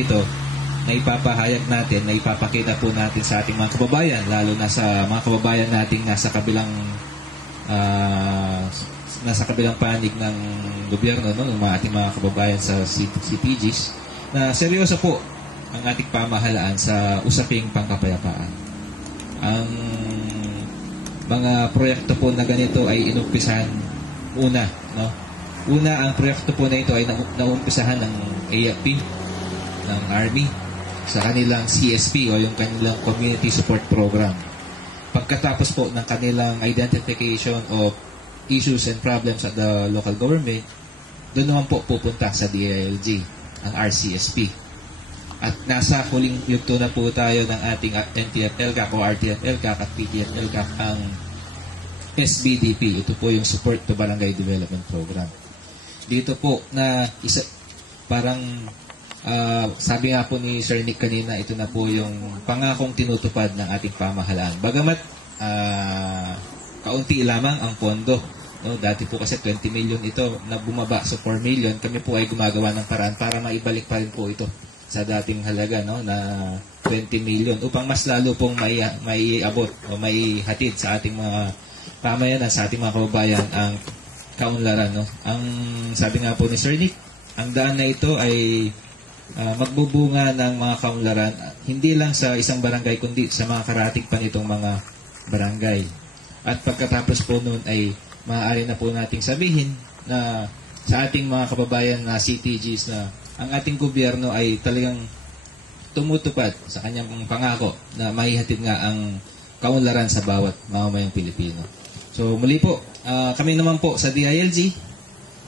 ito na ipapahayag natin, na ipapakita po natin sa ating mga kababayan, lalo na sa mga kababayan nating nasa kabilang panig ng gobyerno, no, ng ating mga kababayan sa CPGs, na seryoso po ang ating pamahalaan sa usaping pangkapayapaan. Ang mga proyekto po na ganito ay inumpisahan una, no? Una, ang proyekto po na ito ay naumpisahan ng AFP, ng Army, sa kanilang CSP o yung kanilang Community Support Program. Pagkatapos po ng kanilang identification of issues and problems at the local government, doon naman po pupunta sa DILG, ang RCSP. At nasa huling yugto na po tayo ng ating NTF-LCAC o RTF-LCAC at PTF-LCAC ang SBDP. Ito po yung Support to Barangay Development Program. Dito po na isa, parang sabi nga po ni Sir Nick kanina, ito na po yung pangakong tinutupad ng ating pamahalaan. Bagamat kaunti lamang ang pondo, no? Dati po kasi 20 million ito na bumaba sa 4 million. Kami po ay gumagawa ng paraan para maibalik pa rin po ito sa dating halaga, no, na 20 million upang mas lalo pong maiabot o maihatid sa ating mga pamayanan, sa ating mga kababayan ang kaunlaran, no? Ang sabi nga po ni Sir Nick, ang daan na ito ay magbubunga ng mga kaunlaran hindi lang sa isang barangay kundi sa mga karatig pa nitong mga barangay. At pagkatapos po noon ay maaari na po nating sabihin na sa ating mga kababayan na CTGs na ang ating gobyerno ay talagang tumutupad sa kanyang pangako na maihatid nga ang kaunlaran sa bawat mamamayang Pilipino. So muli po, kami naman po sa DILG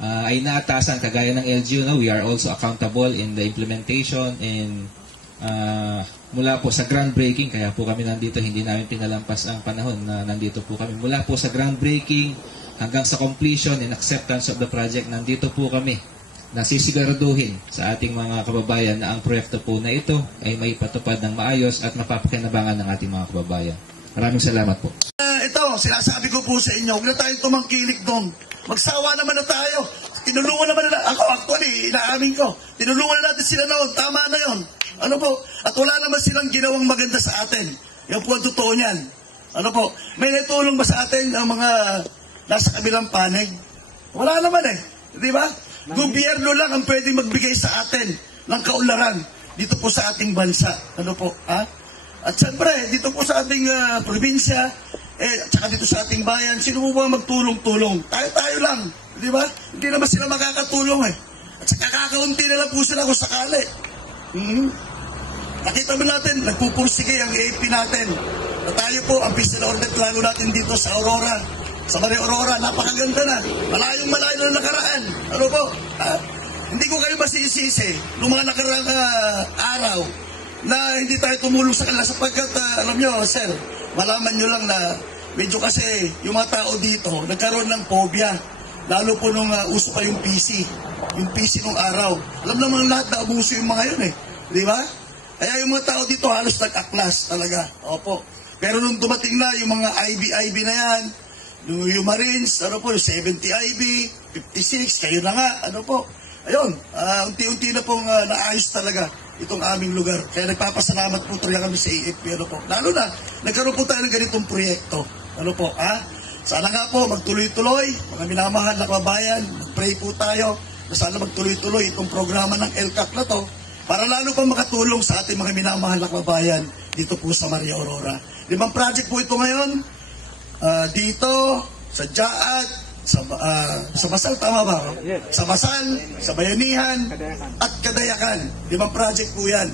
ay naatasan kagaya ng LGU, no? We are also accountable in the implementation and mula po sa groundbreaking, kaya po kami nandito, hindi namin pinalampas ang panahon na nandito po kami. Mula po sa groundbreaking hanggang sa completion and acceptance of the project, nandito po kami na sisiguraduhin sa ating mga kababayan na ang proyekto po na ito ay may patupad ng maayos at mapapakinabangan ng ating mga kababayan. Maraming salamat po. Ito, sinasabi ko po sa inyo, huwag na tayong tumangkilik doon. Magsawa naman na tayo. Tinulungan naman na, ako actually, inaamin ko, tinulungan na natin sila noon, tama na yon. Ano po? At wala naman silang ginawang maganda sa atin. Yan po ang totoo niyan. Ano po? May natulong ba sa atin ang mga nasa kabilang panig? Wala naman eh. Di ba? Gobyerno lang ang pwedeng magbigay sa atin ng kaunlaran dito po sa ating bansa. Ano po? Ha? At siyempre, dito po sa ating probinsya, at saka dito sa ating bayan, sino po ba magtulong-tulong? Tayo-tayo lang. Di ba? Hindi naman sila makakatulong eh. At saka kakaunti na lang po sila kung sakali. Nakita mo natin, nagpupursige ang AFP natin. Na tayo po, ang peace and order plano natin dito sa Aurora. Sa Maria Aurora, napakaganda na. Malayong-malayo na nakaraan. Ano po? Hindi ko kayo masisisi noong mga nakaraang araw na hindi tayo tumulong sa kanila sapagkat, alam nyo, sir, malaman nyo lang na medyo kasi yung mga tao dito nagkaroon ng phobia. Lalo po nung uso pa yung PC. Yung PC nung araw. Alam naman lahat na abuso yung mga yun eh. Di ba? Kaya yung mga tao dito halos nag-aklas talaga. Opo. Pero nung dumating na yung mga IB na yan, yung Marines, ano po, yung 70 IB, 56, kayo na nga, ano po. Ayun, unti-unti na pong naayos talaga itong aming lugar. Kaya nagpapasalamat po talaga kami sa AFP, ano po. Lalo na, nagkaroon po tayo ng ganitong proyekto. Ano po, Sana nga po, magtuloy-tuloy, mga minamahal na kababayan, pray po tayo na sana magtuloy-tuloy itong programa ng LCAC na to para lalo pang makatulong sa ating mga minamahal na kababayan dito po sa Maria Aurora. 5 project po ito ngayon, dito, sa Jaat, sa Basal, tama ba? Sa Basal, sa Bayanihan, at Kadayakan. 5 project po yan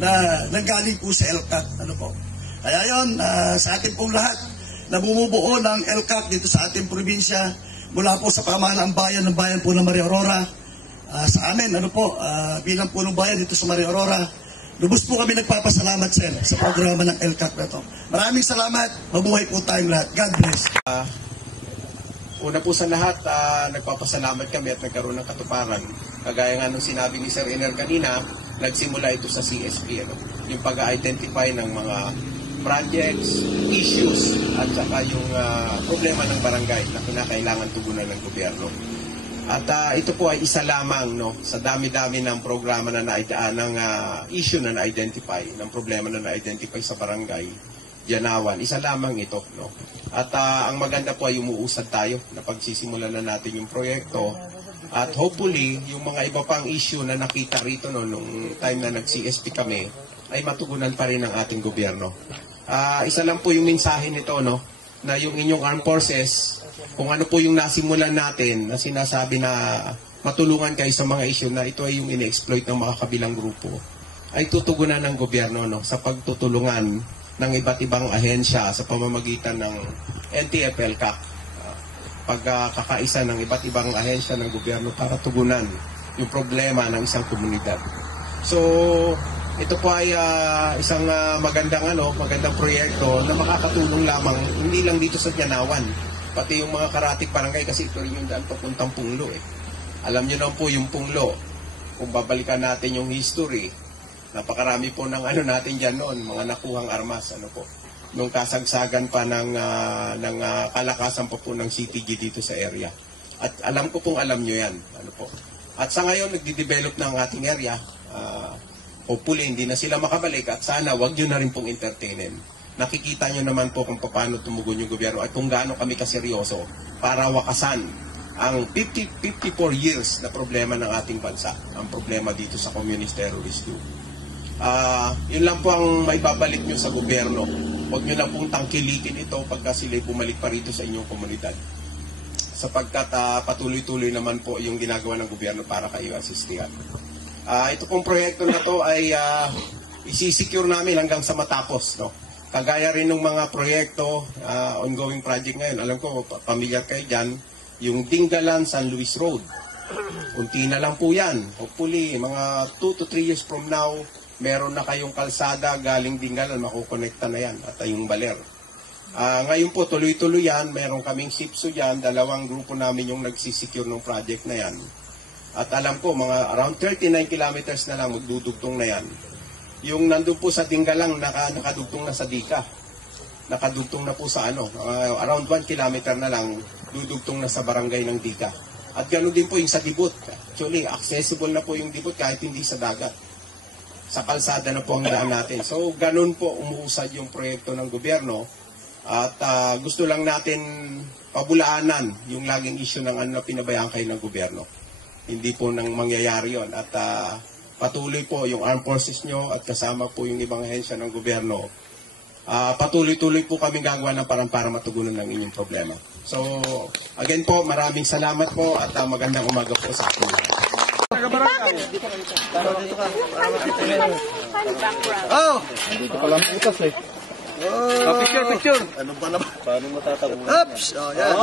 na nanggaling po sa LCAC. Ano po? Kaya yun, sa atin pong lahat, na bumubuo ng LCAC dito sa ating probinsya, mula po sa pamahalaan ng bayan po ng Maria Aurora, sa amin, ano po, bilang po ng bayan dito sa Maria Aurora, lubos po kami nagpapasalamat, sir, sa programa ng LCAC na to. Maraming salamat, mabuhay po tayong lahat. God bless. Una po sa lahat, nagpapasalamat kami at nagkaroon ng katuparan. Kagaya nga nung sinabi ni Sir Ener kanina, nagsimula ito sa CSP, yung pag-identify ng mga projects, issues, at saka yung problema ng barangay na kinakailangan tugunan ng gobyerno. At ito po ay isa lamang sa dami-dami ng programa na issue na na-identify, ng problema na na-identify sa barangay Janawan. Isa lamang ito. At ang maganda po ay umuusad tayo na pagsisimulan na natin yung proyekto. At hopefully, yung mga iba pang issue na nakita rito nung time na nag-CSP kami, ay matugunan pa rin ng ating gobyerno. Isa lang po yung mensahe nito, na yung inyong armed forces, kung ano po yung nasimulan natin na sinasabi na matulungan kayo sa mga issue na ito ay yung in-exploit ng mga kabilang grupo, ay tutugunan ng gobyerno sa pagtutulungan ng iba't ibang ahensya sa pamamagitan ng NTF-ELCAC, pagkakaisa ng iba't ibang ahensya ng gobyerno para tugunan yung problema ng isang komunidad. So, ito po ay isang magandang proyekto na makakatulong lamang hindi lang dito sa Janawan, pati yung mga karatig barangay, kasi ito rin yung daan papuntang Punglo. Alam nyo lang po yung Punglo, kung babalikan natin yung history, napakarami po ng natin dyan noon, mga nakuhang armas, nung kasagsagan pa ng kalakasan pa po ng CTG dito sa area. At alam ko pong alam nyo yan. At sa ngayon, nagdi-develop ng ating area. Hopefully, hindi na sila makabalik at sana wag nyo na rin pong entertainin. Nakikita nyo naman po kung paano tumugon yung gobyerno at kung gaano kami kaseryoso para wakasan ang 54 years na problema ng ating bansa, ang problema dito sa communist terrorist group. Yun lang po ang maibabalik nyo sa gobyerno. Huwag nyo lang pong tangkilikin ito pagka sila'y bumalik pa rito sa inyong komunidad. Sapagkat patuloy-tuloy naman po yung ginagawa ng gobyerno para kayo asistihan. Ito pong proyekto na to ay isisecure namin hanggang sa matapos. Kagaya rin ng mga proyekto, ongoing project ngayon. Alam ko, pamilyar kayo dyan, yung Dingalan San Luis Road. Unti na lang po yan. Hopefully, mga 2 to 3 years from now, meron na kayong kalsada galing Dingalan, makukonekta na yan, at yung Baler. Ngayon po, tuloy-tuloy yan. Meron kaming SIPSO dyan. 2 grupo namin yung nagsisecure ng project na yan. At alam ko, mga around 39 kilometers na lang, magdudugtong na yan. Yung nandun po sa Dingalang, nakadugtong na sa Dika. Nakadugtong na po sa around 1 kilometer na lang, dudugtong na sa barangay ng Dika. At ganoon din po yung sa Dibut. Actually, accessible na po yung Dibut kahit hindi sa dagat. Sa kalsada na po ang daan natin. So, ganoon po umuusad yung proyekto ng gobyerno. At gusto lang natin pabulaanan yung laging issue ng na pinabayaan kayo ng gobyerno. Hindi po nang mangyayari yon. At patuloy po yung armed forces nyo at kasama po yung ibang ahensya ng gobyerno. Patuloy-tuloy po kami gagawa ng parang para matugunan ng inyong problema. So, again po, maraming salamat po at magandang umaga po sa akin. Oh! Dito pa lang butas Oh! Picture. Ano ba naman? Paano matatago? Oops! Oh, yan.